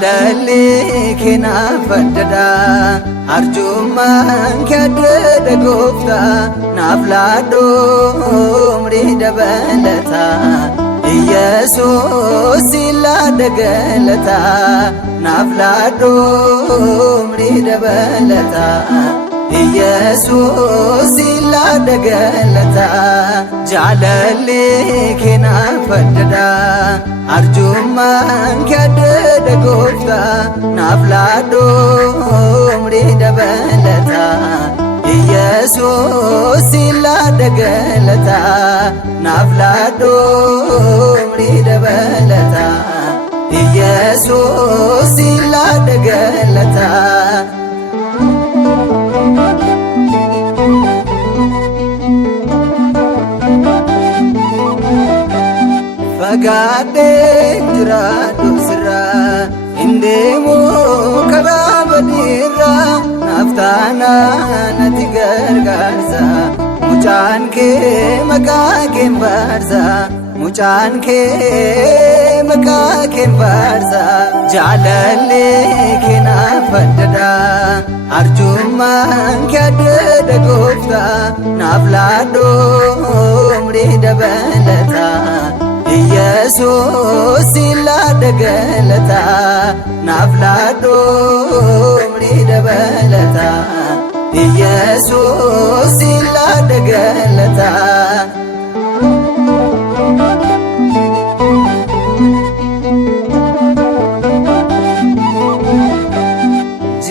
jaalalli keena faddada arjummaan keeddada goofta naaf laadhoo umrii dabalata Yesuus laadha galata naaf laadhoo umrii dabalata Yesuus laadha galata jaalalli keena faddada arjummaan keeddada goofta naaf laadhoo umrii dabalata Yesuus laadha galata naaf laadhoo umrii dabalata Yesuus laadha galata Fagaadheen jiraadhu sirraa hindeemu karaa badiirraa naaf taanaa natti gargaarsa mucaan kee maqaa keen baarsa mucaan kee maqaa keen baarsa jaalalli keena faddada arjummaan keeddada goofta naaf laadhoo umrii dabalata Yesuus laadha galata naaf laadhoo umrii dabalata Yesuus laadha galata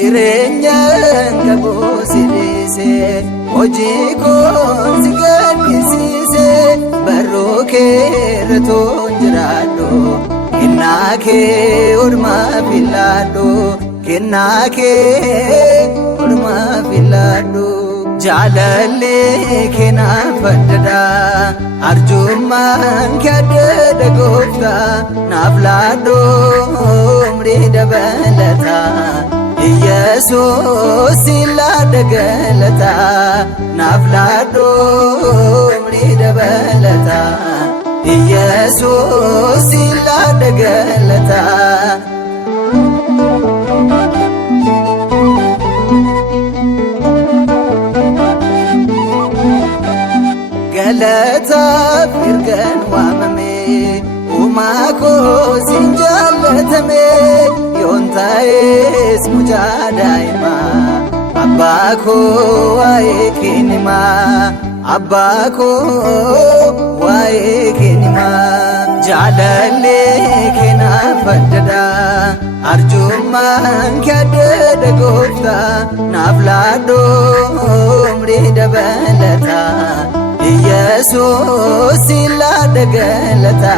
jireenyaan qabu si dhiisee hojii koon si gaddisiisee barruu keerra toon jiraadhu kennaa kee ormaa filadhu kennaa kee ormaa filadhu jaalalli keena faddada arjummaan keeddada goofta naaf laadhoo umrii dabalata Yesuus laadha galata naaf laadhoo umrii dabalata Yesuus laadha galata galataaf ergan waamame uumaa koo sin jaallatame yoon ta'es mucaa daa'imaa abbaa koo waa'ee keen himaa abbaa koo waa'ee keen himaa jaalalli keena faddada arjummaan keeddada goofta naaf laadhoo umrii dabalata Yesuus laadha galata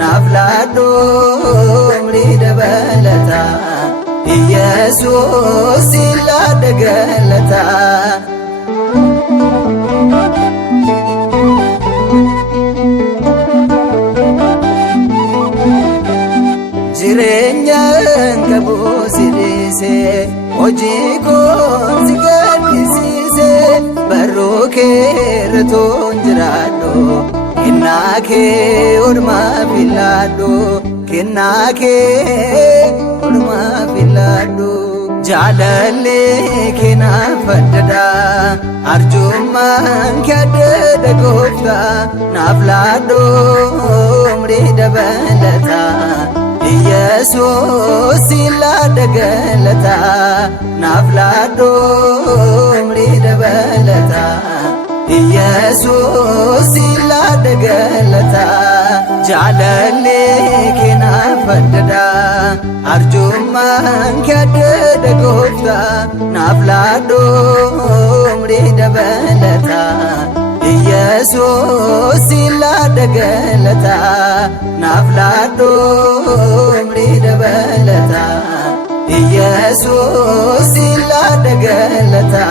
naaf laadhoo umrii dabalata Yesuus laadha galata jireenyaan qabu si dhiisee hojii koon si gaddisiisee barruu keerra toon jiraadhu kennaa kee ormaa filadhu kennaa kee ormaa filadhu jaalalli keena faddada arjummaan keeddada goofta naaf laadhoo umrii dabalata Yesuus laadha galata naaf laadhoo umrii dabalata Yesuus laadha galata jaalalli keena faddada arjummaan keeddada goofta naaf laadhoo umrii dabalata Yesuus laadha galata naaf laadhoo umrii dabalata Yesuus laadha galata